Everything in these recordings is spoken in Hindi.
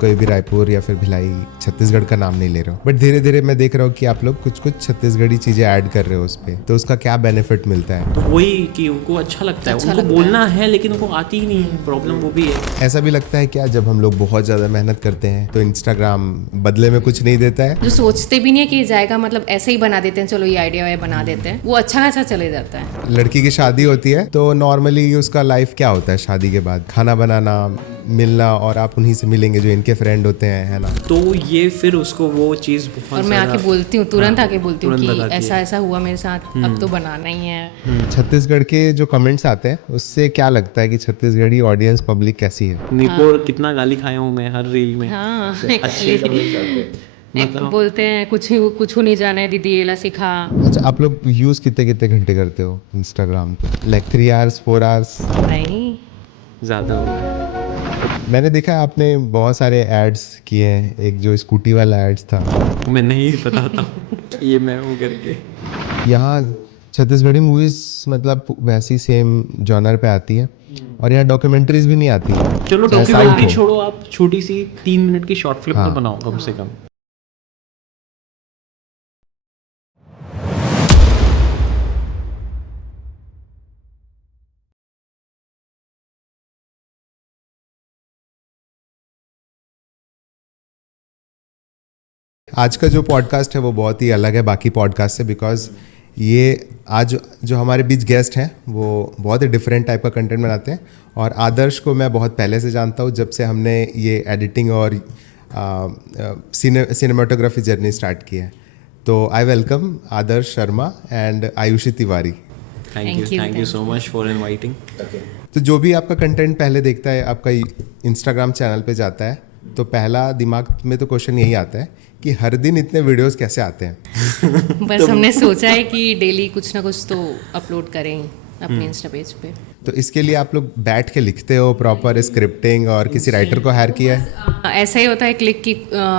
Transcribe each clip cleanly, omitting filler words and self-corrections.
कोई भी रायपुर या फिर भिलाई छत्तीसगढ़ का नाम नहीं ले रहा हूँ, बट धीरे धीरे मैं देख रहा हूँ कि आप लोग कुछ कुछ छत्तीसगढ़ी चीजें ऐड कर रहे हो उस पे, तो उसका क्या बेनिफिट मिलता है? तो वही कि उनको अच्छा लगता है, उनको बोलना है लेकिन उनको आती ही नहीं है, प्रॉब्लम वो भी है। ऐसा भी लगता है क्या जब हम लोग बहुत ज्यादा मेहनत करते हैं तो इंस्टाग्राम बदले में कुछ नहीं देता है? जो सोचते भी नहीं है कि जाएगा, मतलब ऐसे ही बना देते हैं, चलो ये आइडिया बना देते हैं, वो अच्छा खासा चले जाता है। लड़की की शादी होती है तो नॉर्मली उसका लाइफ क्या होता है शादी के बाद? खाना बनाना, मिलना, और आप उन्हीं से मिलेंगे जो इनके फ्रेंड होते हैं, है ना? तो ये फिर उसको वो चीज़ बहुत, और मैं आके बोलती हूँ, तुरंत आके बोलती हूँ कि बताती ऐसा ऐसा हुआ मेरे साथ, अब तो बनाना ही है। छत्तीसगढ़ के जो कमेंट्स आते हैं उससे क्या लगता है कि छत्तीसगढ़ी ऑडियंस पब्लिक कैसी है? निको कितना गाली खाया हूँ मैं हर रील में। हाँ, अच्छे comments आते हैं। मतलब बोलते हैं कुछ नहीं जाना है दीदी, ये ला सिखा। अच्छा, आप लोग यूज कितने कितने घंटे करते हो इंस्टाग्राम पे? Like 3 hours 4 hours? नहीं, ज़्यादा हो गया। मैंने देखा है आपने बहुत सारे एड्स किए हैं, एक जो स्कूटी वाला एड्स था। मैं नहीं बताता हूँ ये मैं हूँ करके। यहाँ छत्तीसगढ़ी मूवीज मतलब वैसी सेम जॉनर पे आती है, और यहाँ डॉक्यूमेंट्रीज भी नहीं आती है। चलो चाहे डॉक्यूमेंट्री साउथ हो। छोड़ो, आप छोटी सी 3 मिनट की शॉर्ट फिल्म हाँ। तो बनाओ कम से कम। आज का जो पॉडकास्ट है वो बहुत ही अलग है बाकी पॉडकास्ट से, बिकॉज ये आज जो हमारे बीच गेस्ट हैं वो बहुत ही डिफरेंट टाइप का कंटेंट बनाते हैं। और आदर्श को मैं बहुत पहले से जानता हूँ, जब से हमने ये एडिटिंग और सिनेमाटोग्राफी जर्नी स्टार्ट की है। तो I welcome Adarsh Sharma and Ayushi Tiwari. Thank you so much for inviting. तो जो भी आपका कंटेंट पहले देखता है, आपका इंस्टाग्राम चैनल पे जाता है, तो पहला दिमाग में तो क्वेश्चन यही आता है कि हर दिन इतने वीडियोस कैसे आते हैं? बस हमने सोचा है कि डेली कुछ ना कुछ तो अपलोड करें अपने इंस्टा पेज पे। तो इसके लिए आप लोग बैठ के लिखते हो, प्रॉपर स्क्रिप्टिंग, और किसी राइटर को हायर किया है? ऐसा ही होता है क्लिक की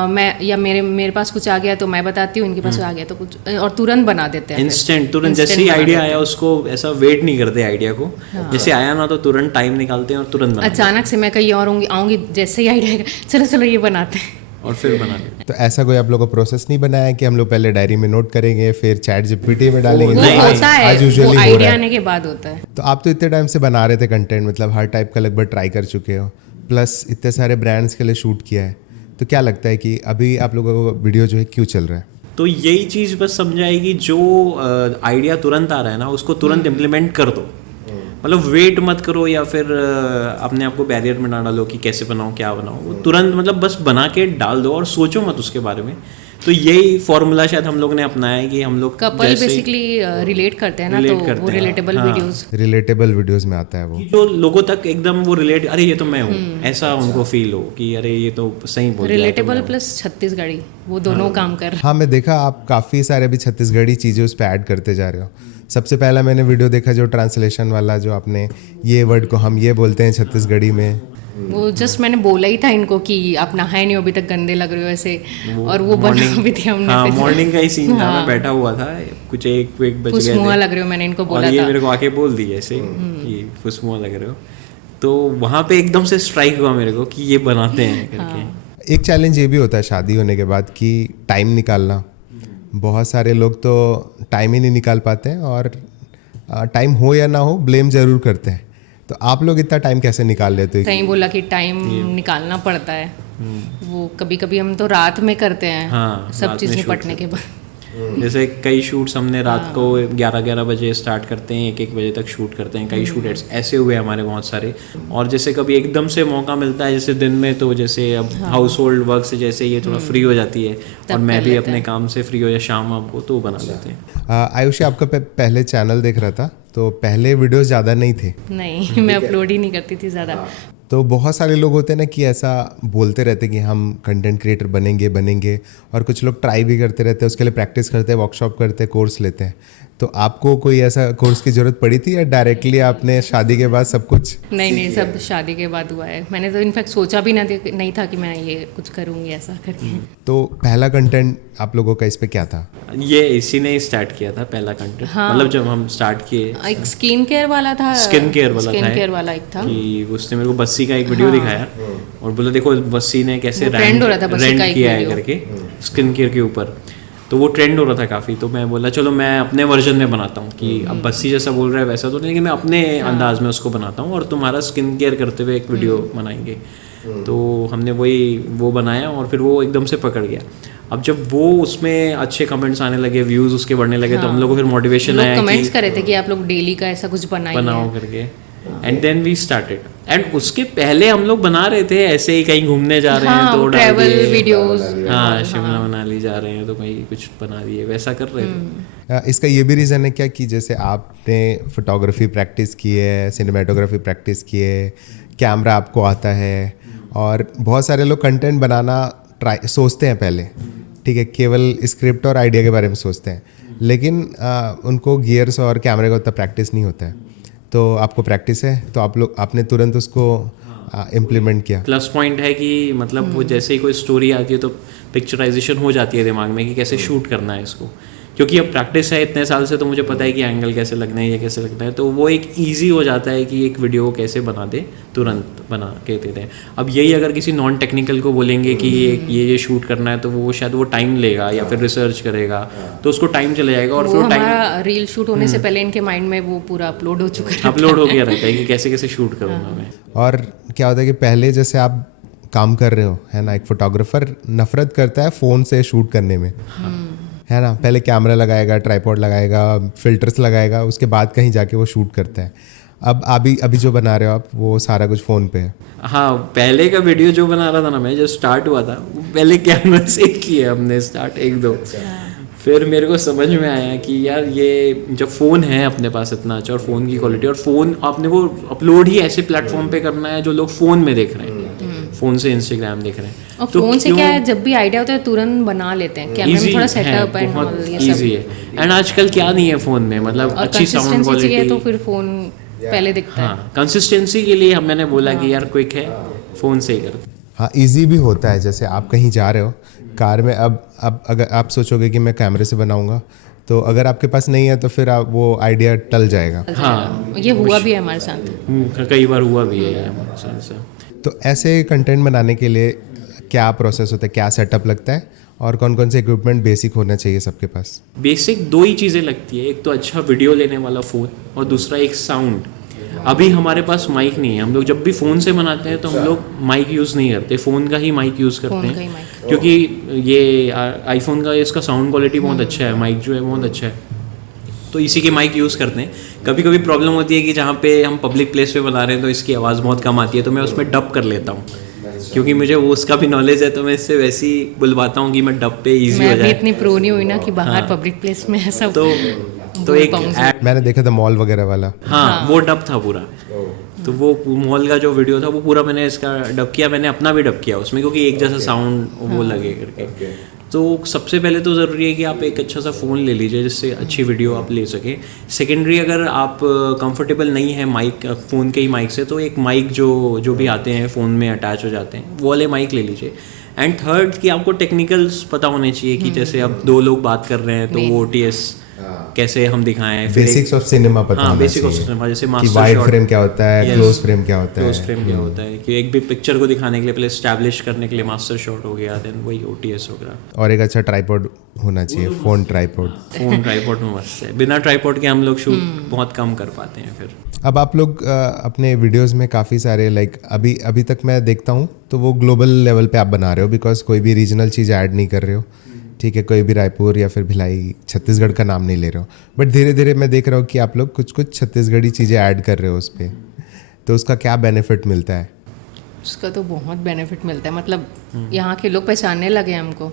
मैं या मेरे पास कुछ आ गया तो मैं बताती हूँ, इनके पास आ गया तो कुछ, और तुरंत बना देते हैं। इंस्टेंट, तुरंत जैसे ही आइडिया आया उसको ऐसा वेट नहीं करते आइडिया को। जैसे आया ना तो तुरंत टाइम निकालते हैं और तुरंत बनाते हैं। अचानक से मैं कहीं और आऊँगी, जैसे ही आइडिया आएगा, चलो चलो ये बनाते हैं, और फिर बना लेते। तो ऐसा कोई आप लोग का प्रोसेस नहीं बनाया है कि हम लोग पहले डायरी में नोट करेंगे फिर चैट जीपीटी में डालेंगे? वो होता है, आज वो यूजुअली हो आइडिया रहा है। आने के बाद होता है। तो आप तो इतने टाइम से बना रहे थे कंटेंट, मतलब हर टाइप का लगभग ट्राई कर चुके हो, प्लस इतने सारे ब्रांड्स के लिए शूट किया है, तो क्या लगता है कि अभी आप लोगों को वीडियो जो है क्यों चल रहा है? तो यही चीज़ बस समझाएगी, जो आइडिया तुरंत आ रहा है ना उसको तुरंत इम्प्लीमेंट कर दो। मतलब वेट मत करो या फिर अपने आप को बैरियर में ना डालो कि कैसे बनाओ क्या बनाओ, वो तुरंत मतलब बस बना के डाल दो और सोचो मत उसके बारे में। तो यही फॉर्मूला शायद हम लोग ने अपनाया है कि हम लोग कपल बेसिकली रिलेट करते हैं ना, तो वो रिलेटेबल वीडियोस, रिलेटेबल वीडियोस में आता है वो, जो लोगों तक एकदम वो रिलेट, अरे ये तो मैं हूँ, ऐसा उनको फील हो कि अरे ये तो सही बोल रहा है। रिलेटेबल प्लस छत्तीसगढ़ी, वो दोनों काम कर रहे हैं। हाँ मैं देखा आप काफ़ी सारे अभी छत्तीसगढ़ी चीज़ें उस पर ऐड करते जा रहे हो। सबसे पहला मैंने वीडियो देखा जो ट्रांसलेशन वाला, जो आपने ये वर्ड को हम ये बोलते हैं छत्तीसगढ़ी में, वो जस्ट मैंने बोला ही था इनको कि आप नहाए नहीं हो अभी तक, गंदे लग रहे हो ऐसे, और वो बना भी थी हमने। हाँ, मॉर्निंग का ही सीन था, मैं बैठा हुआ था, कुछ एक बज गए फुसमुआ लग रहे हो, मैंने इनको बोला और ये था। मेरे को आके बोल दी ऐसे ये फुसमुआ लग रहे हो, तो वहाँ पे एकदम से स्ट्राइक हुआ मेरे को कि ये बनाते हैं करके। एक चैलेंज ये भी होता है शादी होने के बाद कि टाइम निकालना। बहुत सारे लोग तो टाइम ही नहीं निकाल पाते हैं, और टाइम हो या ना हो ब्लेम ज़रूर करते हैं। तो आप लोग इतना टाइम कैसे निकाल लेते हो? सही बोला कि टाइम निकालना पड़ता है। वो कभी कभी हम तो रात में करते हैं, हाँ, सब चीज़ निपटने के बाद। जैसे कई शूट्स हमने रात को 11-11 बजे स्टार्ट करते हैं, 1-1 बजे तक शूट करते हैं। कई शूट ऐसे हुए हमारे बहुत सारे। और जैसे कभी एकदम से मौका मिलता है जैसे दिन में, तो जैसे अब हाउस होल्ड वर्क से जैसे ये थोड़ा फ्री हो जाती है और मैं भी अपने काम से फ्री हो या शाम आपको, तो बना लेते हैं। आयुषी, आपका पहले चैनल देख रहा था, तो पहले वीडियोस ज़्यादा नहीं थे? नहीं, मैं अपलोड ही नहीं करती थी ज़्यादा। तो बहुत सारे लोग होते हैं ना कि ऐसा बोलते रहते हैं कि हम कंटेंट क्रिएटर बनेंगे, और कुछ लोग ट्राई भी करते रहते हैं, उसके लिए प्रैक्टिस करते हैं, वर्कशॉप करते हैं, कोर्स लेते हैं। तो आपको कोई ऐसा कोर्स की ज़रूरत पड़ी थी या डायरेक्टली आपने शादी के बाद सब कुछ? नहीं, सब शादी के बाद हुआ है। मैंने तो इनफैक्ट सोचा भी नहीं था कि मैं ये कुछ करूँगी ऐसा करके। तो पहला कंटेंट आप लोगों का इस पे क्या था? ये इसी ने स्टार्ट किया था पहला कंटेंट। हाँ। मतलब जब हम स्टार्ट किए एक स्किन केयर वाला था। स्किन केयर वाला एक था कि उसने मेरे को बस्सी का एक वीडियो दिखाया और बोला देखो बस्सी ने कैसे ट्रेंड हो रहा था बस्सी का एक किया है वीडियो करके स्किन केयर के ऊपर। तो वो ट्रेंड हो रहा था काफ़ी, तो मैं बोला चलो मैं अपने वर्जन में बनाता हूँ कि अब बस्सी जैसा बोल रहा है वैसा तो नहीं, लेकिन मैं अपने अंदाज में उसको बनाता हूँ और तुम्हारा स्किन केयर करते हुए एक वीडियो बनाएंगे। तो हमने वो बनाया और फिर वो एकदम से पकड़ गया। अब जब वो उसमें अच्छे कमेंट्स आने लगे, व्यूज़ उसके बढ़ने लगे, तो हम लोग को फिर मोटिवेशन आया कि कमेंट्स कर रहे थे कि आप लोग डेली का ऐसा कुछ बनाओ करके। And then we started. And उसके पहले हम लोग बना रहे थे ऐसे ही, कहीं घूमने जा रहे हैं तो ट्रैवल वीडियोस, हाँ शिमला मनाली जा रहे हैं तो कहीं कुछ बना दिए, वैसा कर रहे थे। इसका ये भी रीज़न है क्या कि जैसे आपने फोटोग्राफी प्रैक्टिस की है, सिनेमेटोग्राफी प्रैक्टिस की है, कैमरा आपको आता है, और बहुत सारे लोग कंटेंट बनाना सोचते हैं पहले, ठीक है, केवल स्क्रिप्ट और आइडिया के बारे में सोचते हैं, लेकिन उनको गियर्स और कैमरे का उतना प्रैक्टिस नहीं होता है। तो आपको प्रैक्टिस है तो आपने तुरंत उसको इम्प्लीमेंट किया। प्लस पॉइंट है कि मतलब वो जैसे ही कोई स्टोरी आती है तो पिक्चराइजेशन हो जाती है दिमाग में कि कैसे शूट करना है इसको, क्योंकि अब प्रैक्टिस है इतने साल से, तो मुझे पता है कि एंगल कैसे लगना है, ये कैसे लगना है, तो वो एक ईजी हो जाता है कि एक वीडियो कैसे बना दे, तुरंत बना के देते हैं। अब यही अगर किसी नॉन टेक्निकल को बोलेंगे कि ये शूट करना है, तो वो शायद वो टाइम लेगा या फिर रिसर्च करेगा, तो उसको टाइम चले जाएगा। और फिर हमारा रील शूट होने से पहले इनके माइंड में वो पूरा अपलोड हो चुका है, अपलोड हो गया रहता है कि कैसे कैसे शूट करूँगा मैं। और क्या होता है कि पहले जैसे आप काम कर रहे हो, है ना, एक फोटोग्राफर नफरत करता है फ़ोन से शूट करने में, है ना, पहले कैमरा लगाएगा, ट्राइपॉड लगाएगा, फिल्टर्स लगाएगा, उसके बाद कहीं जाके वो शूट करता है। अब अभी जो बना रहे हो आप, वो सारा कुछ फ़ोन पे है। हाँ, पहले का वीडियो जो बना रहा था ना मैं, जब स्टार्ट हुआ था, पहले कैमरा से किया हमने स्टार्ट 1-2, फिर मेरे को समझ में आया कि यार ये जब फ़ोन है अपने पास इतना अच्छा, और फ़ोन की क्वालिटी, और फ़ोन आपने वो अपलोड ही ऐसे प्लेटफॉर्म पे करना है जो लोग फ़ोन में देख रहे हैं, फ़ोन से इंस्टाग्राम देख रहे हैं, और फ़ोन से क्या है, जब भी आइडिया होता है तुरंत बना लेते हैं, कैमरा में थोड़ा सेटअप है, बहुत ईजी है। एंड आजकल क्या नहीं है फ़ोन में, मतलब अच्छी साउंड क्वालिटी, तो फिर फ़ोन पहले दिखता है। हाँ, कंसिस्टेंसी के लिए मैंने बोला कि यार क्विक है, फ़ोन से ही करते। हाँ, इजी भी होता है। जैसे आप कहीं जा रहे हो कार में, अब अगर आप सोचोगे कि मैं कैमरे से बनाऊंगा, तो अगर आपके पास नहीं है तो फिर वो आइडिया टल जाएगा। हाँ, ये हुआ भी है हमारे साथ, कई बार हुआ भी है हमारे साथ से। तो ऐसे कंटेंट बनाने के लिए क्या प्रोसेस होता है, क्या सेटअप लगता है, और कौन कौन से इक्विपमेंट बेसिक होना चाहिए सबके पास? बेसिक 2 ही चीज़ें लगती है, एक तो अच्छा वीडियो लेने वाला फ़ोन, और दूसरा एक साउंड। अभी हमारे पास माइक नहीं है, हम लोग जब भी फ़ोन से बनाते हैं तो हम लोग माइक यूज़ नहीं करते, फ़ोन का ही माइक यूज़ करते हैं, क्योंकि ये आईफोन का इसका साउंड क्वालिटी बहुत अच्छा है, माइक जो है बहुत अच्छा है, तो इसी के माइक यूज़ करते हैं। कभी कभी प्रॉब्लम होती है कि जहाँ पे हम पब्लिक प्लेस पे बना रहे हैं तो इसकी आवाज़ बहुत कम आती है, तो मैं उसमें डब कर लेता हूँ, क्योंकि मुझे वो उसका भी नॉलेज है, तो मैं इससे वैसे ही बुलवाता हूँ कि मैं डब पे ईजी हो जाए। इतनी प्रो नहीं हुई ना कि बाहर पब्लिक प्लेस में ऐसा तो एक मैंने देखा था मॉल वगैरह वाला, हाँ वो डब था पूरा, तो वो मॉल का जो वीडियो था वो पूरा मैंने इसका डब किया, मैंने अपना भी डब किया उसमें, क्योंकि एक जैसा साउंड वो लगे करके। तो सबसे पहले तो ज़रूरी है कि आप एक अच्छा सा फ़ोन ले लीजिए जिससे अच्छी वीडियो आप ले सकें। सेकेंडरी, अगर आप कंफर्टेबल नहीं है माइक, फ़ोन के ही माइक से, तो एक माइक जो भी आते हैं फ़ोन में अटैच हो जाते हैं, वो वाले माइक ले लीजिए। एंड थर्ड कि आपको टेक्निकल्स पता होने चाहिए कि जैसे अब 2 लोग बात कर रहे हैं तो वो OTS कैसे हम दिखाएं, बेसिक्स ऑफ सिनेमा पता होना बेसिक ऑफ चाहिए, सिनेमा, जैसे कि मास्टर वाइड शॉट, फ्रेम क्या होता है, क्लोज फ्रेम क्या होता है, क्लोज फ्रेम क्या होता है, कि एक भी पिक्चर को दिखाने के लिए पहले एस्टैब्लिश करने के लिए मास्टर शॉट हो गया, देन वही OTS हो गया। और एक अच्छा ट्राइपॉड होना चाहिए, फ़ोन ट्राइपॉड में मस्त है, बिना ट्राइपॉड के हम लोग शूट बहुत कम कर पाते हैं। फिर अब आप लोग अपने वीडियोस में काफ़ी सारे अभी तक मैं देखता हूँ तो वो ग्लोबल लेवल पे आप बना रहे हो, बिकॉज कोई भी रीजनल चीज़ ऐड नहीं कर रहे हो, ठीक है, कोई भी रायपुर या फिर भिलाई, छत्तीसगढ़ का नाम नहीं ले रहे हो, बट धीरे धीरे मैं देख रहा हूँ कि आप लोग कुछ छत्तीसगढ़ी चीज़ें ऐड कर रहे हो उस पर, तो उसका क्या बेनिफिट मिलता है? उसका तो बहुत बेनिफिट मिलता है, मतलब यहाँ के लोग पहचानने लगे हमको,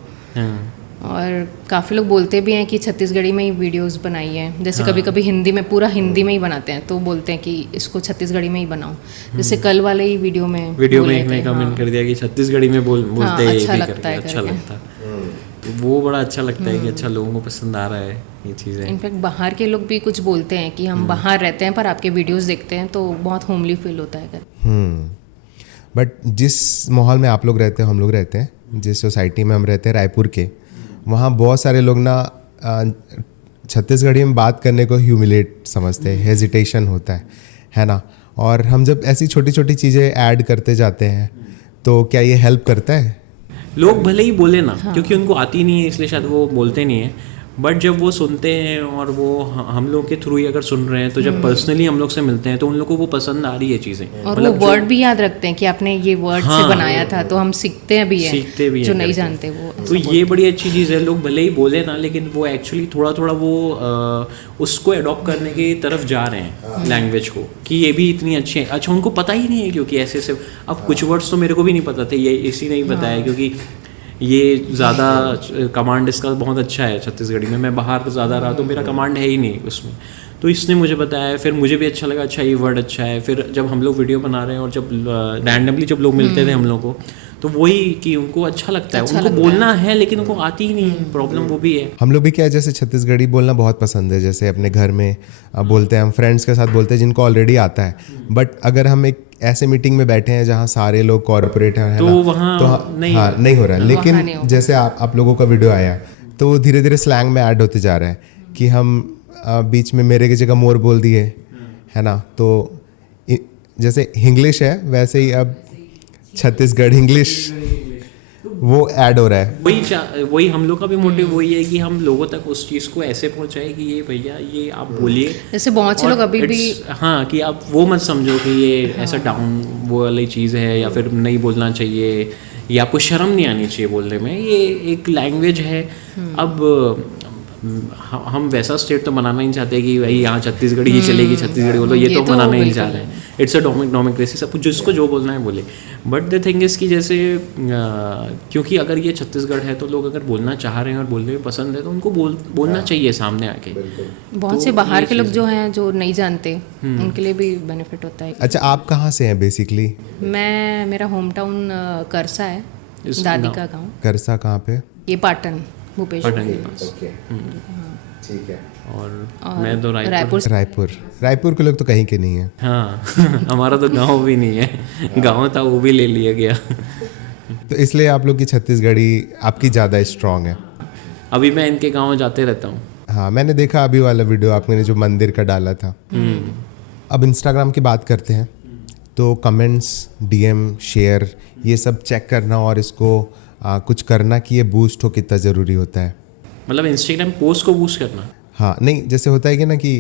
और काफ़ी लोग बोलते भी हैं कि छत्तीसगढ़ी में ही वीडियोस बनाई है। जैसे कभी कभी हिंदी में, पूरा हिंदी में ही बनाते हैं, तो बोलते हैं कि इसको छत्तीसगढ़ी में ही बनाओ। जैसे कल वाले ही वीडियो में एक कमेंट कर दिया कि छत्तीसगढ़ी में बोलते हैं, अच्छा लगता है, अच्छा लगता है। तो वो बड़ा अच्छा लगता है कि अच्छा लोगों को पसंद आ रहा है ये चीज़ें। इनफैक्ट बाहर के लोग भी कुछ बोलते हैं कि हम बाहर रहते हैं पर आपके वीडियोस देखते हैं तो बहुत होमली फील होता है कर। बट जिस माहौल में आप लोग रहते हैं, हम लोग रहते हैं, जिस सोसाइटी में हम रहते हैं रायपुर के, वहाँ बहुत सारे लोग ना छत्तीसगढ़ी में बात करने को ह्यूमिलेट समझते हैं, हेजिटेशन होता है ना। और हम जब ऐसी छोटी छोटी चीज़ें ऐड करते जाते हैं तो क्या ये हेल्प करता है? लोग भले ही बोले ना, क्योंकि उनको आती नहीं है इसलिए शायद वो बोलते नहीं है, बट जब वो सुनते हैं और वो हम लोग के थ्रू ही अगर सुन रहे हैं तो जब पर्सनली हम लोग से मिलते हैं तो उन लोगों को वो पसंद आ रही है चीज़ें। और वो वर्ड भी याद रखते हैं कि आपने ये वर्ड से बनाया था, तो हम सीखते भी हैं जो नहीं जानते वो। तो ये बड़ी अच्छी चीज़ है। लोग भले ही बोले ना, लेकिन वो एक्चुअली थोड़ा थोड़ा वो उसको अडॉप्ट करने की तरफ जा रहे हैं लैंग्वेज को, कि ये भी इतनी अच्छी है। अच्छा, उनको पता ही नहीं है क्योंकि ऐसे से अब कुछ वर्ड्स तो मेरे को भी नहीं पता थे, ये इसी नहीं बताया क्योंकि ये ज़्यादा कमांड इसका बहुत अच्छा है छत्तीसगढ़ी में। मैं बाहर ज़्यादा रहा तो मेरा कमांड है ही नहीं उसमें, तो इसने मुझे बताया, फिर मुझे भी अच्छा लगा, अच्छा ये वर्ड अच्छा है। फिर जब हम लोग वीडियो बना रहे हैं और जब रैंडमली जब लोग मिलते थे हम लोग को, तो वही कि उनको अच्छा लगता है, उनको बोलना है लेकिन उनको आती ही नहीं, प्रॉब्लम वो भी है। हम लोग भी क्या है, जैसे छत्तीसगढ़ी बोलना बहुत पसंद है, जैसे अपने घर में बोलते हैं, हम फ्रेंड्स के साथ बोलते हैं जिनको ऑलरेडी आता है। बट अगर हम एक ऐसे मीटिंग में बैठे हैं जहाँ सारे लोग कॉर्पोरेट हैं तो ना, वहाँ तो नहीं हो रहा है। लेकिन जैसे आप लोगों का वीडियो आया तो वो धीरे धीरे स्लैंग में ऐड होते जा रहा है कि हम बीच में मेरे की जगह मोर बोल दिए, है ना। तो जैसे इंग्लिश है वैसे ही अब छत्तीसगढ़ इंग्लिश वो ऐड हो रहा है। वही हम लोग का भी मोटिव वही है कि हम लोगों तक उस चीज़ को ऐसे पहुंचाए कि ये भैया ये आप बोलिए। जैसे बहुत से लोग अभी भी हाँ, कि आप वो मत समझो कि ये ऐसा डाउन वो वाली चीज़ है या फिर नहीं बोलना चाहिए या आपको शर्म नहीं आनी चाहिए बोलने में। ये एक लैंग्वेज है। अब हम वैसा स्टेट तो बनाना नहीं चाहते कि भाई यहाँ छत्तीसगढ़ी ही चलेगी, छत्तीसगढ़ी बोलो, ये तो बनाना ही नहीं चाह रहे हैं। इट्स अ डोमिक्रेसी, सब कुछ जिसको जो बोलना है बोले। बट द थिंग इज़ कि जैसे क्योंकि अगर ये छत्तीसगढ़ है तो लोग अगर बोलना चाह रहे हैं और बोलने में पसंद है तो उनको बोलना चाहिए सामने आके। बहुत से बाहर के लोग जो हैं जो नहीं जानते उनके लिए भी बेनिफिट होता है। अच्छा, आप कहाँ से हैं बेसिकली? मेरा होम टाउन करसा है, दादी का गाँव। करसा कहाँ पे? ये पाटन, भूपेश्वर पटन के पास। ठीक है। और मैं तो रायपुर के लोग तो कहीं के नहीं है। हाँ हमारा तो गांव भी नहीं है, गांव था वो भी ले लिया गया। तो इसलिए आप लोग की छत्तीसगढ़ी आपकी ज़्यादा स्ट्रांग है। अभी मैं इनके गांव जाते रहता हूँ। हाँ, मैंने देखा अभी वाला वीडियो आपने जो मंदिर का डाला था। अब इंस्टाग्राम की बात करते हैं तो कमेंट्स, डीएम, शेयर, ये सब चेक करना और इसको कुछ करना कि ये बूस्ट हो कितना ज़रूरी होता है। मतलब इंस्टाग्राम पोस्ट को बूस्ट करना? हाँ, नहीं, जैसे होता है कि ना कि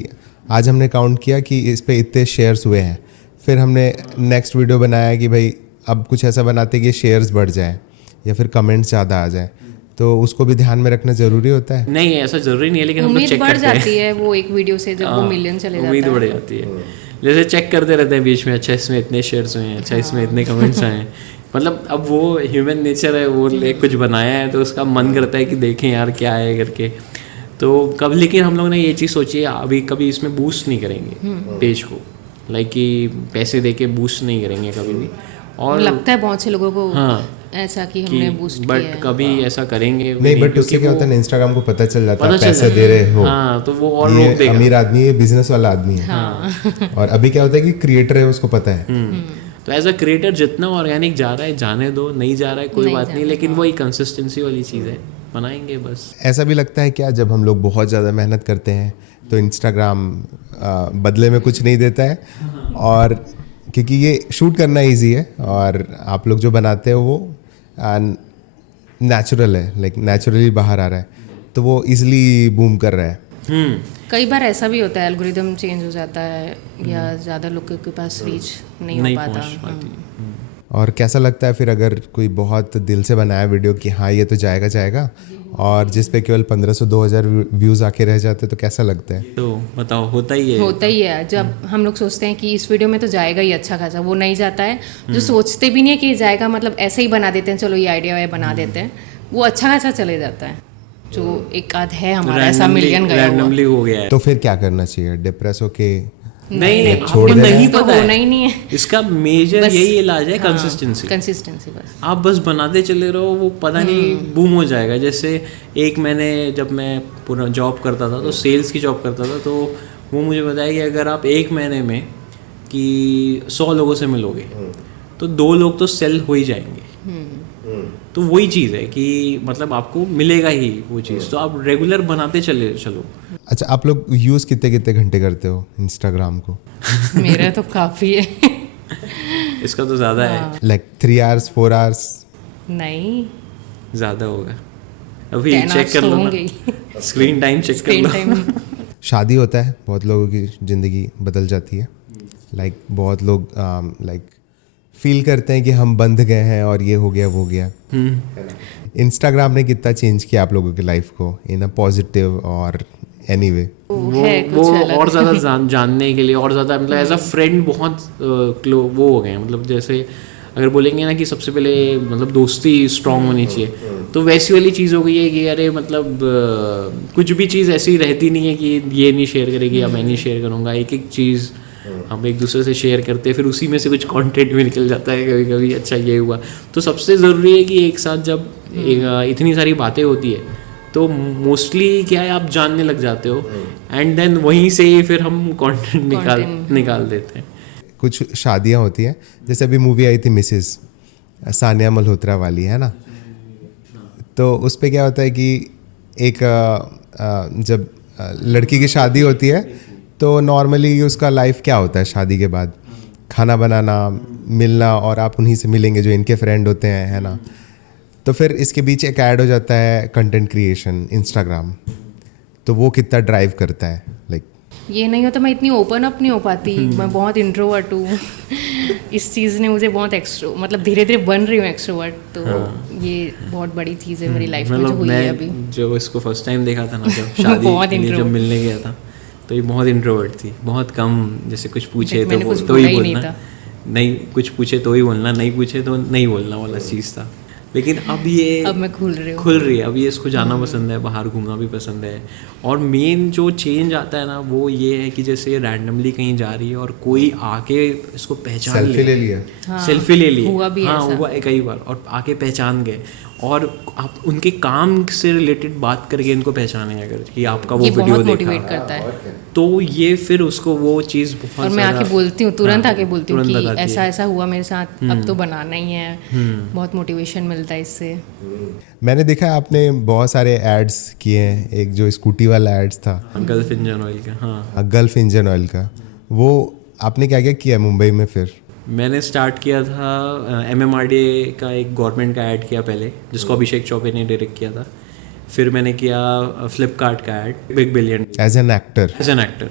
आज हमने काउंट किया कि इस पे इतने शेयर्स हुए हैं, फिर हमने नेक्स्ट वीडियो बनाया कि भाई अब कुछ ऐसा बनाते कि शेयर्स बढ़ जाए या फिर कमेंट्स ज़्यादा आ जाए, तो उसको भी ध्यान में रखना ज़रूरी होता है। नहीं, ऐसा ज़रूरी नहीं है, लेकिन हम लोग चेक बढ़ जाती है वो एक वीडियो से जब वो मिलियन चले जाता है, उम्मीद बढ़ जाती है। जैसे चेक करते रहते हैं बीच में, अच्छा इसमें इतने शेयर्स हुए हैं, अच्छा इसमें इतने कमेंट्स आए हैं। मतलब अब वो ह्यूमन नेचर है, वो कुछ बनाया है तो उसका मन करता है कि देखें यार क्या है करके। तो कब, लेकिन हम लोग ने ये चीज़ सोची है अभी कभी इसमें बूस्ट नहीं करेंगे पेज को, लाइक कि पैसे दे के बूस्ट नहीं करेंगे कभी भी। और लगता है बहुत से लोगों को हाँ ऐसा कि हमने बूस्ट किया है, बट कभी ऐसा करेंगे नहीं। बट उससे क्या होता है, इंस्टाग्राम को पता चल जाता है पैसे दे रहे हो। हाँ, तो वो और रोक देगा। अमीर आदमी है, बिजनेस वाला आदमी है। हाँ। और अभी क्या होता है कि क्रिएटर है, उसको पता है। तो एज अ क्रिएटर जितना ऑर्गेनिक जा रहा है जाने दो, नहीं जा रहा है कोई बात नहीं, लेकिन वही कंसिस्टेंसी वाली चीज़ है, बनाएंगे बस। ऐसा भी लगता है क्या, जब हम लोग बहुत ज़्यादा मेहनत करते हैं तो इंस्टाग्राम बदले में कुछ नहीं देता है, और क्योंकि ये शूट करना ईजी है और आप लोग जो बनाते हो वो नेचुरल है, लाइक नेचुरली बाहर आ रहा है, तो वो इजीली बूम कर रहा है। कई बार ऐसा भी होता है, एल्गोरिदम चेंज हो जाता है या ज़्यादा लोगों के पास रीच नहीं हो पाता। और कैसा लगता है फिर अगर कोई बहुत दिल से बनाया वीडियो कि हाँ ये तो जाएगा, और जिस पे केवल 1500-2000 व्यूज़ आके रह जाते, तो कैसा लगता है? तो बताओ, होता ही है। जब हम लोग सोचते हैं कि इस वीडियो में तो जाएगा ही अच्छा खासा, वो नहीं जाता है। जो सोचते भी नहीं है कि जाएगा, मतलब ऐसे ही बना देते हैं, चलो ये आइडिया है बना देते हैं, वो अच्छा खासा चले जाता है। जो एक आध है हमारा ऐसा मिलियन गया रैंडमली हो गया है। तो फिर क्या करना चाहिए? डिप्रेस होके नहीं छोड़ आपको देना नहीं तो पता होना ही है, नहीं है। इसका मेजर बस- यही इलाज है, हाँ, कंसिस्टेंसी। कंसिस्टेंसी बस। आप बस बनाते चले रहो, वो पता नहीं बूम हो जाएगा। जैसे एक मैंने जब मैं पूरा जॉब करता था तो सेल्स की जॉब करता था, तो वो मुझे बताया कि अगर आप एक महीने में कि 100 लोगों से मिलोगे तो 2 लोग तो सेल हो ही जाएंगे। तो वही चीज़ है कि मतलब आपको मिलेगा ही वो चीज़, तो आप रेगुलर बनाते चलो। अच्छा, आप लोग यूज़ कितने कितने घंटे करते हो इंस्टाग्राम को? मेरा तो काफ़ी है। इसका तो ज़्यादा है, लाइक 3 आवर्स 4 आवर्स? नहीं, ज़्यादा होगा। अभी 10 चेक hours कर तो लो होंगे ना, ही। स्क्रीन टाइम चेक कर स्क्रीन लो। टाइम। शादी होता है, बहुत लोगों की ज़िंदगी बदल जाती है। लाइक बहुत लोग लाइक फील करते हैं कि हम बंध गए हैं और ये हो गया वो गया। इंस्टाग्राम ने कितना चेंज किया आप लोगों की लाइफ को इन अ पॉजिटिव और एनी वे? वो है कुछ वो अलग। और ज़्यादा जानने के लिए और ज़्यादा मतलब एज अ फ्रेंड बहुत वो हो गए हैं। मतलब जैसे अगर बोलेंगे ना कि सबसे पहले मतलब दोस्ती स्ट्रांग होनी चाहिए, तो वैसी वाली चीज़ हो गई है कि अरे मतलब कुछ भी चीज़ ऐसी रहती नहीं है कि ये नहीं शेयर करेगी या मैं नहीं शेयर करूँगा। एक एक चीज़ हम एक दूसरे से शेयर करते हैं, फिर उसी में से कुछ कंटेंट भी निकल जाता है कभी कभी। अच्छा ये हुआ, तो सबसे ज़रूरी है कि एक साथ जब इतनी सारी बातें होती है तो मोस्टली क्या है, आप जानने लग जाते हो एंड देन वहीं से ही फिर हम कंटेंट निकाल देते हैं। कुछ शादियां होती हैं, जैसे अभी मूवी आई थी मिसेस, सानिया मल्होत्रा वाली, है ना? तो उस पे क्या होता है कि एक जब लड़की की शादी होती है तो नॉर्मली उसका लाइफ क्या होता है शादी के बाद? खाना बनाना, मिलना, और आप उन्हीं से मिलेंगे जो इनके फ्रेंड होते हैं, है ना? तो फिर इसके बीच एक ऐड हो जाता है कंटेंट क्रिएशन, इंस्टाग्राम। तो वो कितना ड्राइव करता है लाइक? ये नहीं होता, मैं इतनी ओपन अप नहीं हो पाती, मैं बहुत इंट्रोवर्ट हूँ। इस चीज़ ने मुझे बहुत एक्स्ट्रो मतलब धीरे धीरे बन रही हूँ एक्स्ट्रोवर्ट, तो ये बहुत बड़ी चीज़ है मेरी लाइफ में जो मतलब हुई है अभी। मैं जो इसको फर्स्ट टाइम देखा था ना, जब शादी बहुत के लिए जब introvert। मिलने गया था, तो ये बहुत इंट्रोवर्ट थी, बहुत कम। जैसे कुछ पूछे मैंने कुछ तो ही बोला ही नहीं बोलना, था। नहीं कुछ पूछे तो ही बोलना, नहीं पूछे तो नहीं बोलना वाला चीज़ था। लेकिन अब ये अब मैं खुल रही हूँ। खुल रही है, अब ये इसको जाना पसंद है, बाहर घूमना भी पसंद है। और मेन जो चेंज आता है ना वो ये है कि जैसे रैंडमली कहीं जा रही है और कोई आके इसको पहचान सेल्फी ले लिया। हाँ, सेल्फी ले ली, हुआ भी हाँ ऐसा। हुआ कई बार, और आके पहचान गए और आप उनके काम से रिलेटेड बात करके इनको पहचाने अगर कि आपका वो ये वीडियो बहुत देखा, मोटिवेट करता है। तो ये फिर उसको वो चीज़ बहुत और मैं आके ज़्यादा- बोलती हूँ, तुरंत हाँ, आके बोलती हूँ तुरंत कि बताती ऐसा है। ऐसा हुआ मेरे साथ, अब तो बनाना ही है। बहुत मोटिवेशन मिलता है इससे। मैंने देखा है आपने बहुत सारे एड्स किए हैं, एक जो स्कूटी वाला एड्स था, गल्फ इंजन ऑयल का, हाँ। गल्फ इंजन ऑयल का, वो आपने क्या क्या किया मुंबई में फिर? मैंने स्टार्ट किया था MMRDA का एक गवर्नमेंट का ऐड किया पहले, जिसको अभिषेक चौबे ने डायरेक्ट किया था। फिर मैंने किया फ्लिपकार्ट का ad, Big Billion, as an actor? As an actor,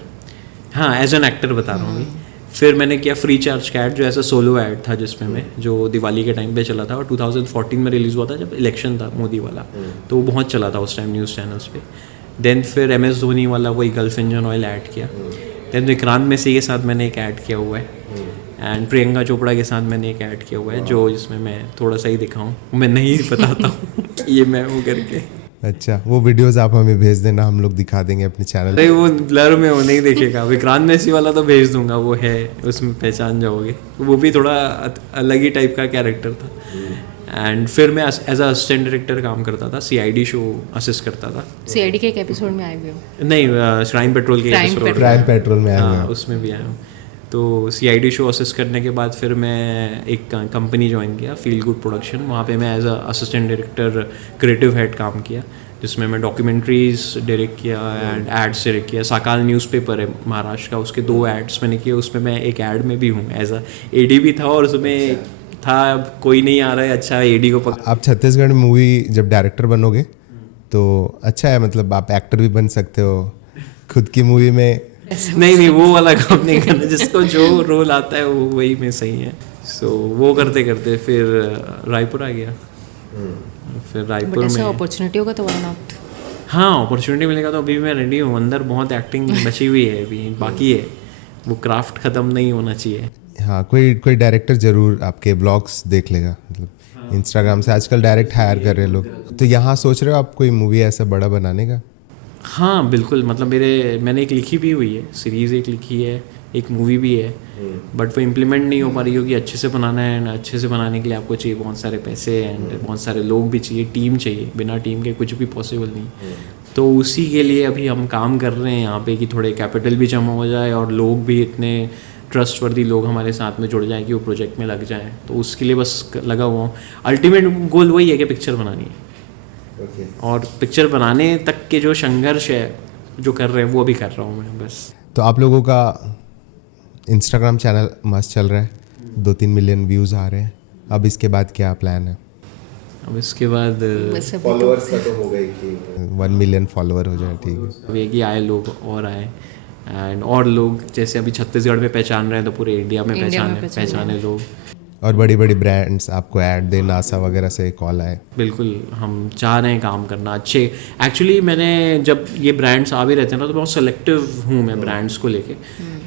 हाँ एज एन एक्टर बता रहा हूँ अभी। फिर मैंने किया फ्री चार्ज का ऐड, जो ऐसा सोलो ऐड था जिसमें मैं, जो दिवाली के टाइम पे चला था और 2014 में रिलीज़ हुआ था जब इलेक्शन था मोदी वाला, तो वो बहुत चला था उस टाइम न्यूज़ चैनल्स पे। देन फिर MS धोनी वाला वही गल्फ इंजन ऑयल ऐड किया। देन विक्रांत मैसी के साथ मैंने एक ऐड किया हुआ है, एंड प्रियंका चोपड़ा के साथ मैंने एक ऐड किया हुआ है, जो जिसमें मैं थोड़ा सा ही दिखाऊँ, मैं नहीं बताता हूँ कि ये मैं हूँ करके। अच्छा, वो वीडियोस आप हमें भेज देना, हम लोग दिखा देंगे अपने चैनल पे। अरे वो ब्लर में वो नहीं देखेगा, विक्रांत मैसी वाला तो भेज दूंगा, वो है उसमें पहचान जाओगे। वो भी थोड़ा अलग ही टाइप का कैरेक्टर था। एंड फिर मैं एज अ असिस्टेंट डायरेक्टर काम करता था, CID शो असिस्ट करता था। CID के एक एपिसोड में आए हुए हो? नहीं, क्राइम पेट्रोल के Crime episode- क्राइम पेट्रोल में आया हुआ हाँ, है। उसमें भी आया हूँ। तो CID शो असिस्ट करने के बाद फिर मैं एक कंपनी ज्वाइन किया, फील गुड प्रोडक्शन। वहाँ पे मैं as a assistant director creative head काम किया, जिसमें मैं डॉक्यूमेंट्रीज डायरेक्ट किया एंड एड्स डायरेक्ट किया। साकाल न्यूज़पेपर है महाराष्ट्र का, उसके 2 एड्स मैंने किए। उसमें मैं एक ऐड में भी हूँ, एज अ AD भी था, और उसमें था अब कोई नहीं आ रहा है, अच्छा AD को पकड़। आप छत्तीसगढ़ में मूवी जब डायरेक्टर बनोगे तो अच्छा है, मतलब आप एक्टर भी बन सकते हो खुद की मूवी में। नहीं, वो वाला काम नहीं करना, जिसको जो रोल आता है वो वही में सही है। सो वो करते करते फिर रायपुर आ गया। फिर बट रायपुर ऐसा में अपॉर्चुनिटी होगा तो व्हाई नॉट? हाँ, अपॉर्चुनिटी मिलेगा तो अभी मैं रेडी हूँ। अंदर बहुत एक्टिंग बची हुई है, अभी बाकी है, वो क्राफ्ट ख़त्म नहीं होना चाहिए। हाँ, कोई डायरेक्टर ज़रूर आपके ब्लॉग्स देख लेगा, मतलब इंस्टाग्राम से आजकल डायरेक्ट हायर कर रहे हैं लोग। तो यहाँ सोच रहे हो आप कोई मूवी ऐसा बड़ा बनाने का? हाँ बिल्कुल, मतलब मैंने एक लिखी भी हुई है, सीरीज़ एक लिखी है, एक मूवी भी है, बट वो इम्प्लीमेंट नहीं हो पा रही क्योंकि अच्छे से बनाना है, एंड अच्छे से बनाने के लिए आपको चाहिए बहुत सारे पैसे एंड बहुत सारे लोग भी चाहिए, टीम चाहिए, बिना टीम के कुछ भी पॉसिबल नहीं। तो उसी के लिए अभी हम काम कर रहे हैं यहाँ पे कि थोड़े कैपिटल भी जमा हो जाए और लोग भी इतने ट्रस्टवर्दी लोग हमारे साथ में जुड़ जाएं कि वो प्रोजेक्ट में लग जाएं। तो उसके लिए बस लगा हुआ हूँ। अल्टीमेट गोल वही है कि पिक्चर बनानी है, और पिक्चर बनाने तक के जो संघर्ष है जो कर रहे हैं वो अभी कर रहा हूँ मैं बस। तो आप लोगों का इंस्टाग्राम चैनल मस्त चल रहा है, 2-3 मिलियन व्यूज़ आ रहे हैं। अब इसके बाद क्या प्लान है? अब इसके बाद फॉलोअर्स का तो हो गए कि 1 मिलियन फॉलोअर हो जाए, ठीक है। अब ये कि आए लोग और आए, एंड और लोग जैसे अभी छत्तीसगढ़ में पहचान रहे हैं तो पूरे इंडिया में पहचाने लोग। और बड़ी बड़ी ब्रांड्स आपको ऐड दे, नासा वगैरह से कॉल आए? बिल्कुल, हम चाह रहे हैं काम करना अच्छे। एक्चुअली मैंने जब ये ब्रांड्स आ भी रहते हैं ना तो बहुत सेलेक्टिव हूँ मैं ब्रांड्स को लेके,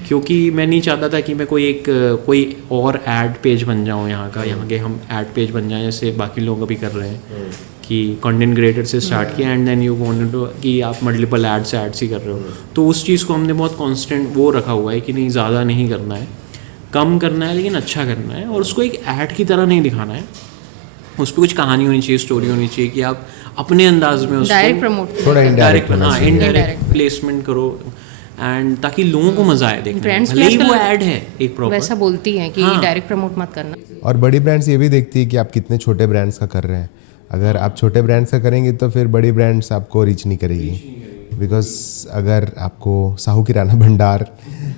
क्योंकि मैं नहीं चाहता था कि मैं कोई और ऐड पेज बन जाऊँ यहाँ के हम ऐड पेज बन जाएं जैसे बाकी लोग अभी कर रहे हैं कि कंटेंट क्रिएटर से स्टार्ट किया and then you wanted to कि आप मल्टीपल एड्स ही कर रहे हो। तो उस चीज़ को हमने बहुत कांस्टेंट वो रखा हुआ है कि नहीं, ज़्यादा नहीं करना है, कम करना है लेकिन अच्छा करना है, और उसको एक ऐड की तरह नहीं दिखाना है। उस पर कुछ कहानी होनी चाहिए, स्टोरी होनी चाहिए कि आप अपने अंदाज में उसको डायरेक्ट प्रमोट, थोड़ा इनडायरेक्ट प्लेसमेंट करो एंड ताकि लोगों को मजा आए देखने में, भले ही वो ऐड है एक प्रॉपर। वैसा बोलती हैं कि डायरेक्ट प्रमोट मत करना। और बड़ी ब्रांड्स ये भी देखती है कि आप कितने छोटे ब्रांड्स का कर रहे हैं। अगर आप छोटे ब्रांड्स का करेंगे तो फिर बड़ी ब्रांड्स आपको रीच नहीं करेगी, बिकॉज अगर आपको साहू किराना भंडार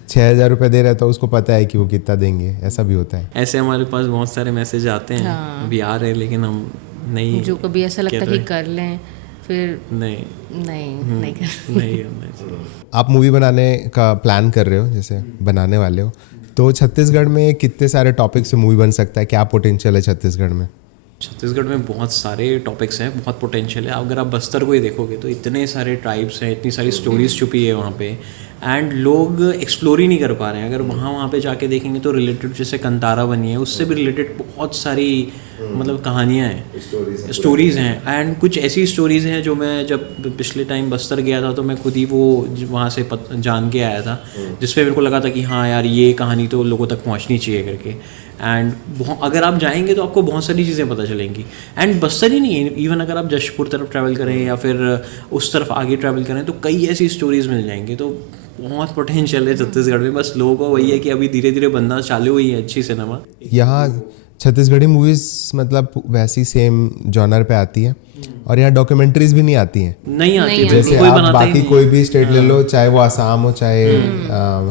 6,000 रुपये दे रहा है तो उसको पता है कि वो कितना देंगे, ऐसा भी होता है। ऐसे हमारे पास बहुत सारे मैसेज आते हैं, अभी आ रहे हैं लेकिन हम नहीं, जो कभी ऐसा लगता कि कर लें फिर नहीं कर। आप मूवी बनाने का प्लान कर रहे हो, जैसे बनाने वाले हो, तो छत्तीसगढ़ में कितने सारे टॉपिक से मूवी बन सकता है? क्या पोटेंशियल है छत्तीसगढ़ में? छत्तीसगढ़ में बहुत सारे टॉपिक्स हैं, बहुत पोटेंशियल है। अगर आप बस्तर को ही देखोगे तो इतने सारे ट्राइब्स हैं, इतनी सारी स्टोरीज छुपी है वहाँ पे, एंड लोग एक्सप्लोर ही नहीं कर पा रहे हैं। अगर वहाँ पे जाके देखेंगे तो रिलेटेड जैसे कंतारा बनी है उससे भी रिलेटेड बहुत सारी मतलब कहानियाँ हैं, स्टोरीज़ हैं, एंड कुछ ऐसी स्टोरीज़ हैं जो मैं जब पिछले टाइम बस्तर गया था तो मैं खुद ही वो वहाँ से जान के आया था, जिसपे मेरे को लगा था कि हाँ यार ये कहानी तो लोगों तक पहुँचनी चाहिए करके। एंड अगर आप जाएंगे तो आपको बहुत सारी चीज़ें पता चलेंगी। एंड बस्तर ही नहीं है, इवन अगर आप जशपुर तरफ ट्रैवल करें या फिर उस तरफ आगे ट्रैवल करें तो कई ऐसी स्टोरीज़ मिल जाएंगी। तो बहुत पोटेंशियल है छत्तीसगढ़ में, बस लोगों को वही है कि अभी धीरे धीरे बनना चालू हुई है अच्छी सिनेमा। यहाँ छत्तीसगढ़ी मूवीज़ मतलब वैसी सेम जॉनर पे आती है, और यहाँ डॉक्यूमेंट्रीज भी नहीं आती हैं। नहीं आती, जैसे कोई आप बाकी कोई भी स्टेट ले लो, चाहे वो आसाम हो चाहे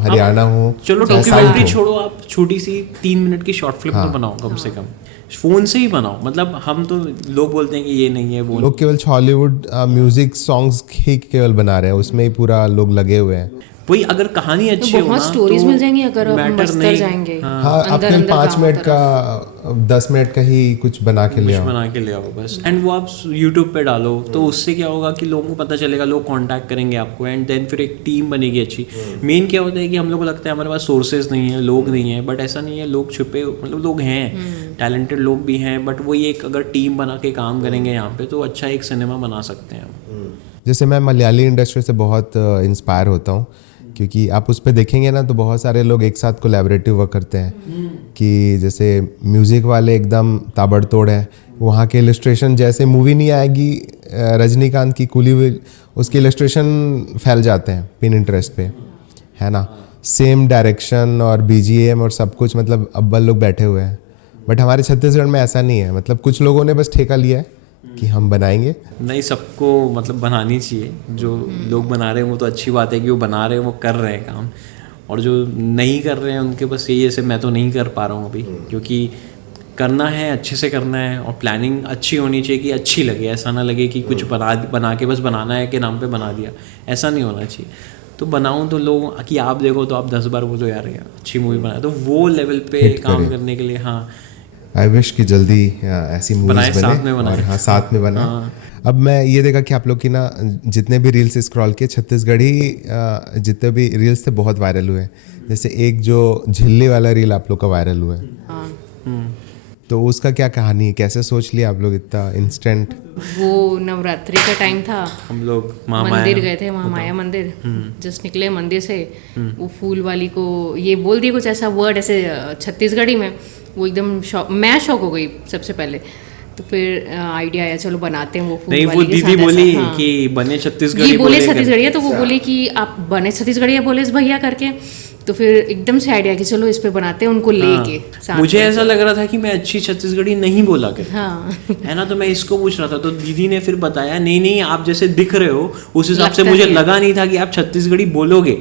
हरियाणा हो, चलो डॉक्यूमेंट्री छोड़ो, आप छोटी सी 3 मिनट की शॉर्ट फिल्म तो बनाओ कम से कम, फ़ोन से ही बनाओ। मतलब हम तो लोग बोलते हैं कि ये नहीं है वो, लोग केवल हॉलीवुड म्यूजिक सॉन्ग्स ही केवल बना रहे हैं, उसमें ही पूरा लोग लगे हुए हैं। वही अगर कहानी अच्छी हो ना बहुत स्टोरीज मिल जाएंगी अगर हम बस्तर जाएंगे। हाँ, आप 5 मिनट का 10 मिनट का ही कुछ बना के ले आओ बस, एंड वो आप यूट्यूब पे डालो तो उससे क्या होगा कि लोगों को पता चलेगा, लोग कांटेक्ट करेंगे आपको, एंड देन फिर एक टीम बनेगी अच्छी। मेन क्या होता है कि हम लोग को लगता है हमारे पास सोर्सेज नहीं है, लोग नहीं है, बट ऐसा नहीं है, लोग छुपे मतलब लोग हैं, टैलेंटेड लोग भी हैं, बट वही एक अगर टीम बना के काम करेंगे यहाँ पे तो अच्छा एक सिनेमा बना सकते हैं हम। जैसे मैं मलयाली इंडस्ट्री से बहुत इंस्पायर होता हूँ, क्योंकि आप उस पर देखेंगे ना तो बहुत सारे लोग एक साथ कोलैबोरेटिव वर्क करते हैं, कि जैसे म्यूज़िक वाले एकदम ताबड़तोड़ है, वहाँ के इलस्ट्रेशन जैसे मूवी नहीं आएगी रजनीकांत की कूली हुई, उसके इलस्ट्रेशन फैल जाते हैं पिनिंटरेस्ट पे, है ना। सेम डायरेक्शन और BGM और सब कुछ, मतलब अब्बल लोग बैठे हुए हैं। बट हमारे छत्तीसगढ़ में ऐसा नहीं है, मतलब कुछ लोगों ने बस ठेका लिया है कि हम बनाएंगे। नहीं, सबको मतलब बनानी चाहिए, जो लोग बना रहे हैं वो तो अच्छी बात है कि वो बना रहे हैं, वो कर रहे हैं काम, और जो नहीं कर रहे हैं उनके बस यही, जैसे मैं तो नहीं कर पा रहा हूँ अभी, क्योंकि करना है, अच्छे से करना है, और प्लानिंग अच्छी होनी चाहिए कि अच्छी लगे, ऐसा ना लगे कि कुछ बना के बस बनाना है कि नाम पे बना दिया, ऐसा नहीं होना चाहिए। तो बनाऊँ तो लोग कि आप देखो तो आप 10 बार बोलो यार अच्छी मूवी बनाए, तो वो लेवल पे काम करने के लिए हाँ आई विश कि जल्दी ऐसी मूवीज बने और हाँ साथ में बना। अब मैं ये देखा कि आप लोग की ना जितने भी रील्स स्क्रॉल किए, छत्तीसगढ़ी जितने भी रील्स थे बहुत वायरल हुए। जैसे एक जो झिल्ली वाला रील आप लोग का वायरल हुआ है, तो उसका क्या कहानी है, कैसे सोच लिया आप लोग इतना इंस्टेंट? वो नवरात्रि का टाइम था, हम लोग मंदिर गए थे, महामाया मंदिर। जस्ट निकले मंदिर से, वो फूल वाली को ये बोल दिया कुछ ऐसा वर्ड ऐसे छत्तीसगढ़ी में, वो एकदम मैं शॉक हो गई सबसे पहले। तो फिर आइडिया आया चलो बनाते हैं वो फूल नहीं, वाली वो के दीदी साथ बोली ऐसा, हाँ। कि बने छत्तीसगढ़ी ये बोले बोले छत्तीसगढ़िया, तो वो बोली कि आप बने छत्तीसगढ़िया बोले इस भैया करके। तो फिर एकदम से आइडिया कि चलो इस पे बनाते हैं उनको लेके साथ मुझे में। ऐसा लग रहा था कि मैं अच्छी छत्तीसगढ़ी नहीं बोला कर, हाँ है ना। तो मैं इसको पूछ रहा था, तो दीदी ने फिर बताया नहीं नहीं आप जैसे दिख रहे हो उस हिसाब से लगता मुझे है। लगा नहीं था कि आप छत्तीसगढ़ी बोलोगे,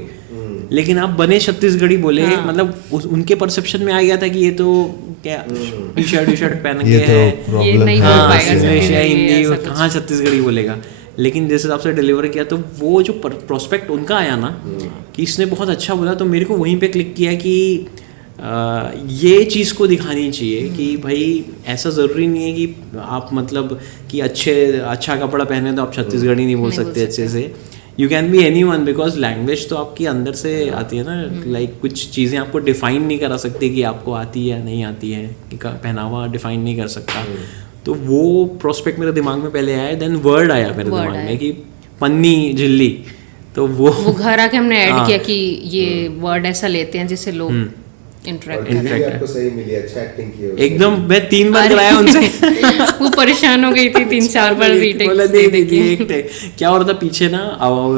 लेकिन आप बने छत्तीसगढ़ी बोले। मतलब उनके परसेप्शन में आ गया था कि ये तो क्या टी शर्ट पहन के ये तो है, ये प्रॉब्लम नहीं बोल हाँ पाएगा इंग्लिश या छत्तीसगढ़ी, हिंदी, ऐसा कुछ। कहाँ छत्तीसगढ़ी बोलेगा। लेकिन जिस हिसाब से डिलीवर किया तो वो जो प्रोस्पेक्ट उनका आया ना कि इसने बहुत अच्छा बोला, तो मेरे को वहीं पे क्लिक किया कि ये चीज़ को दिखानी चाहिए कि भाई ऐसा ज़रूरी नहीं है कि आप मतलब कि अच्छा कपड़ा पहने तो आप छत्तीसगढ़ी नहीं बोल सकते अच्छे से। You can be any one, because language तो आपकी अंदर से आती है ना। लाइक कुछ चीज़ें आपको डिफाइन नहीं करा सकती कि आपको आती है या नहीं आती है, कि पहनावा डिफाइन नहीं कर सकता। तो वो प्रोस्पेक्ट मेरे दिमाग में पहले आया, देन वर्ड आया मेरे दिमाग में कि पन्नी झिल्ली। तो वो घर आके हमने ऐड हाँ। किया कि ये वर्ड ऐसा लेते हैं जिससे लोग इंटरेक्ट करें। आपको सही मिली, अच्छा एक्टिंग की है। एकदम मैं 3 बार कराया उनसे। वो परेशान हो गई थी 3-4 बार रीटेक बोला दे दे के। एक टेक। क्या हो रहा था पीछे ना,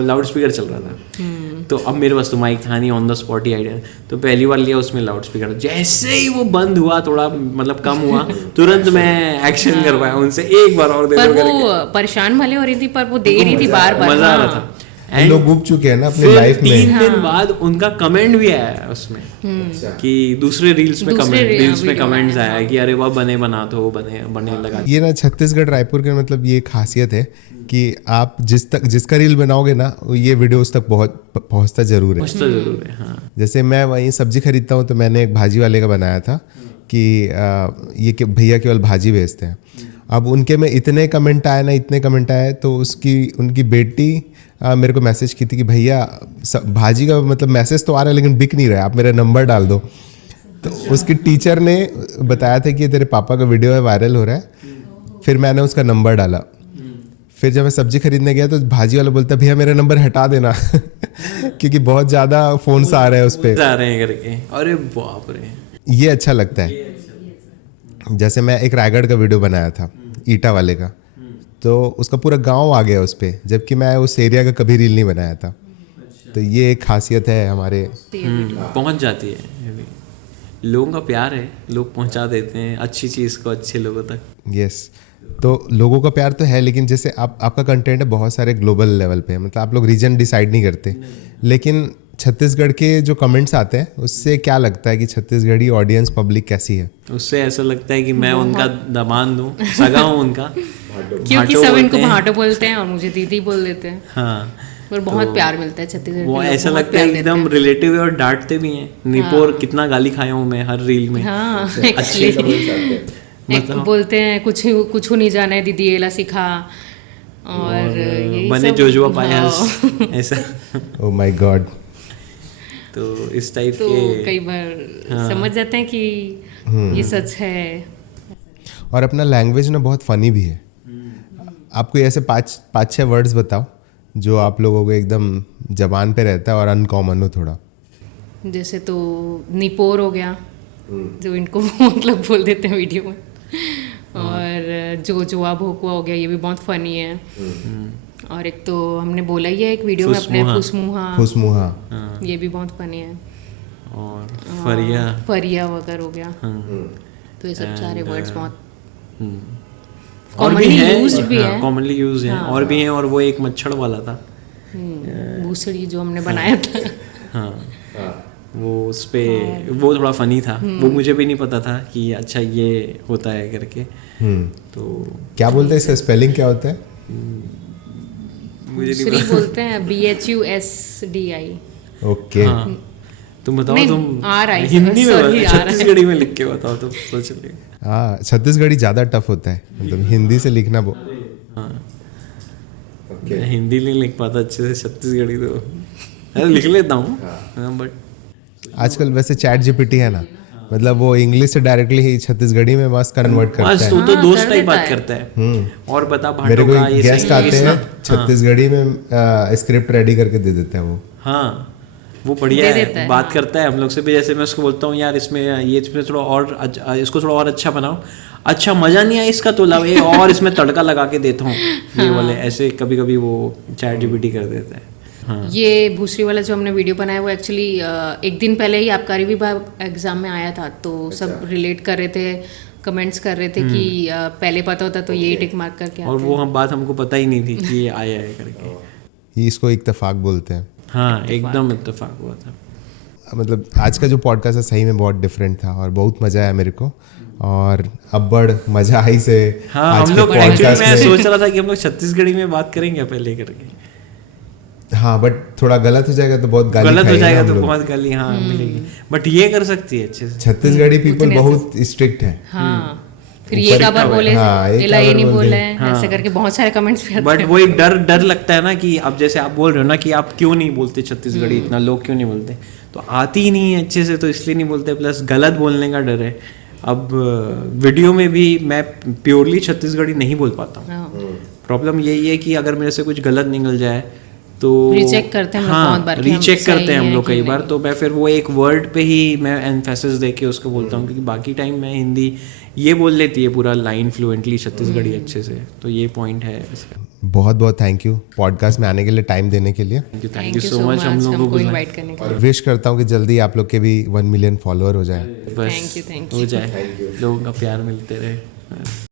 लाउड स्पीकर चल रहा था। तो अब मेरे पास तो माइक था नहीं, on the spot he idea. तो पहली बार लिया उसमें लाउड स्पीकर, जैसे ही वो बंद हुआ थोड़ा मतलब कम हुआ, तुरंत मैं एक्शन कर पाया उनसे, एक बार और दे पर दो वो करके। परेशान भले हो रही थी, पर वो दे रही थी बार बार। मजा आ रहा था। हम लोग उब चुके हैं ना अपनी फिर लाइफ में। 3 दिन बाद उनका कमेंट भी आया है उसमें कि दूसरे रील्स में कमेंट्स आया है कि अरे वाह बने बना दो, बने लगा। ये ना छत्तीसगढ़ रायपुर के मतलब ये खासियत है कि आप जिसका रील बनाओगे ना, ये वीडियोस तक पहुंचता जरूर है। पहुंचता जरूर है, हाँ। जैसे मैं वहीं सब्जी खरीदता हूँ, तो मैंने एक भाजी वाले का बनाया था कि ये भैया केवल भाजी बेचते हैं। अब उनके में इतने कमेंट आए, तो उनकी बेटी मेरे को मैसेज की थी कि भैया भाजी का मतलब मैसेज तो आ रहा है लेकिन बिक नहीं रहा है, आप मेरा नंबर डाल दो। तो उसकी टीचर ने बताया था कि तेरे पापा का वीडियो है, वायरल हो रहा है। फिर मैंने उसका नंबर डाला। फिर जब मैं सब्जी खरीदने गया तो भाजी वाला बोलता भैया मेरा नंबर हटा देना क्योंकि बहुत ज़्यादा फ़ोन्स आ रहे हैं उस पर, जा रहे हैं करके। अरे बाप रे, ये अच्छा लगता है। जैसे मैं एक रायगढ़ का वीडियो बनाया था, ईटा वाले का, तो उसका पूरा गांव आ गया उस पर, जबकि मैं उस एरिया का कभी रील नहीं बनाया था। तो ये एक खासियत है हमारे। पहुंच जाती है, ये भी लोगों का प्यार है, लोग पहुंचा देते हैं अच्छी चीज़ को अच्छे लोगों तक। यस, तो लोगों का प्यार तो है, लेकिन जैसे आपका कंटेंट है बहुत सारे ग्लोबल लेवल पे, मतलब आप लोग रीजन डिसाइड नहीं करते, लेकिन छत्तीसगढ़ के जो कमेंट्स आते हैं उससे क्या लगता है कि छत्तीसगढ़ी ऑडियंस पब्लिक कैसी है? उससे ऐसा लगता है कि मैं उनका दामाद हूँ, सगा हूँ उनका। क्योंकि सब इनको भाटो बोलते हैं और मुझे दीदी बोल देते हैं। हाँ, और बहुत प्यार मिलता है छत्तीसगढ़। वो ऐसा लगता है एकदम रिलेटिव है और डांटते भी हैं। निपोर कितना गाली खाया हूँ मैं हर रील में। हाँ, अच्छे बोलते हैं कुछ नहीं जाना है दीदी एला सिखा, और यही बने सब। जोजुआ पायस ऐसा। Oh my God. तो इस टाइप तो के कई बार समझ जाते हैं कि ये सच है। और अपना लैंग्वेज ना बहुत फनी भी है। आपको ऐसे 5-6 वर्ड्स बताओ जो आप लोगों को एकदम जबान पे रहता है और अनकॉमन हो थोड़ा। जैसे तो निपोर हो गया, जो इनको मतलब बोल देते हैं वीडियो में, और जोजुआ भोकुआ हो गया, ये भी बहुत फनी है। और एक तो हमने बोला ही है एक वीडियो में अपने फुसमुहा, ये भी बहुत फनी है। और फरिया वगैरह हो गया। तो ये सब सारे वर्ड्स बहुत कॉमनली यूज्ड भी है। कॉमनली यूज है और भी हैं। और वो एक मच्छर वाला था, भूसड़ी जो हमने बनाया था। हाँ, वो उस पे वो थोड़ा फनी था। वो मुझे भी नहीं पता था कि अच्छा ये होता है करके। तो क्या बोलते हैं इसका स्पेलिंग क्या होता है? मुझे नहीं बोलते हैं BHUSDI। ओके, तुम बताओ, तुम हिंदी में छत्तीसगढ़ी में लिख के बताओ तो सोच ले। हाँ, छत्तीसगढ़ी ज़्यादा टफ होता है, मतलब हिंदी से लिखना मैं हिंदी नहीं लिख पाता अच्छे से, छत्तीसगढ़ी तो अरे लिख लेता हूँ। बट आजकल वैसे चैट GPT है ना, मतलब वो इंग्लिश से डायरेक्टली ही छत्तीसगढ़ी में मस्त कन्वर्ट करता बस है। तो हाँ, दोस्त कर टाइप देता बात है। करता है। और बता मेरे भाटो को का ये गेस्ट सही आते है हैं छत्तीसगढ़ी में स्क्रिप्ट रेडी करके दे देता है वो। हाँ वो बढ़िया दे देता है, है, बात हाँ। करता है हम लोग से भी। जैसे मैं उसको बोलता हूँ यार इसमें ये इसमें थोड़ा और इसको थोड़ा और अच्छा बनाओ, अच्छा मजा नहीं आया इसका तो लाओ ये और इसमें तड़का लगा के देता हूँ ये वाले। ऐसे कभी कभी वो चैट जीपीटी कर देता है। हाँ ये भूसरी वाला जो हमने वीडियो बनाया वो एक्चुअली एक दिन पहले ही आबकारी विभाग एग्जाम में आया था, तो सब रिलेट कर रहे थे, कमेंट्स कर रहे थे कि पहले पता होता तो ये टिक मार्क करके और आते। वो हम बात हमको पता ही नहीं थी कि ये आया है करके। ये इसको इत्तेफाक बोलते हैं। हाँ एकदम इत्तेफाक हुआ था। मतलब आज का जो पॉडकास्ट है सही में बहुत डिफरेंट था और बहुत मज़ा आया मेरे को, और अब्बड़ मजा आई से हाँ आज हम के लोग एक्चुअली podcast मैं में। सोच रहा था कि हम लोग छत्तीसगढ़ी में बात करेंगे पहले करके, हाँ बट थोड़ा गलत हो जाएगा तो बहुत गाली गलत हो खाएंगे जाएगा हम तो लोग। बहुत गाली हाँ मिलेगी, बट ये कर सकती है अच्छे से। छत्तीसगढ़ी पीपल उतने बहुत स्ट्रिक्ट है। हाँ फिर ये ऊपर खबर बोले, हाँ, एक एला ये खबर नहीं बोल बोला दे। है, ऐसे करके बहुत सारे कमेंट्स भी आते बट हैं। वो एक डर लगता है ना कि अब जैसे आप बोल रहे हो ना कि आप क्यों नहीं बोलते छत्तीसगढ़ी, इतना लोग क्यों नहीं बोलते, तो आती ही नहीं है अच्छे से तो इसलिए नहीं बोलते, प्लस गलत बोलने का डर है। अब वीडियो में भी मैं प्योरली छत्तीसगढ़ी नहीं बोल पाता हूँ। हाँ। प्रॉब्लम यही है कि अगर मेरे से कुछ गलत निकल जाए तो रीचेक करते हैं हम लोग बहुत बार कि हम रीचेक करते हैं सही हम हैं लोग कि कई नहीं। बार, तो मैं फिर वो एक वर्ड पे ही मैं एम्फेसिस दे के उसको बोलता हूँ, क्योंकि बाकी टाइम मैं हिंदी ये बोल लेती है पूरा लाइन फ्लुएंटली छत्तीसगढ़ी अच्छे से, तो ये पॉइंट है इसका। बहुत बहुत थैंक यू पॉडकास्ट में आने के लिए, टाइम देने के लिए। थैंक यू सो मच हम लोगों हमको को इनवाइट करने के लिए। विश करता हूँ कि जल्दी आप लोग के भी 1 मिलियन फॉलोअर हो जाए। बस Thank हो you. जाए, लोगों का प्यार मिलते रहे बस।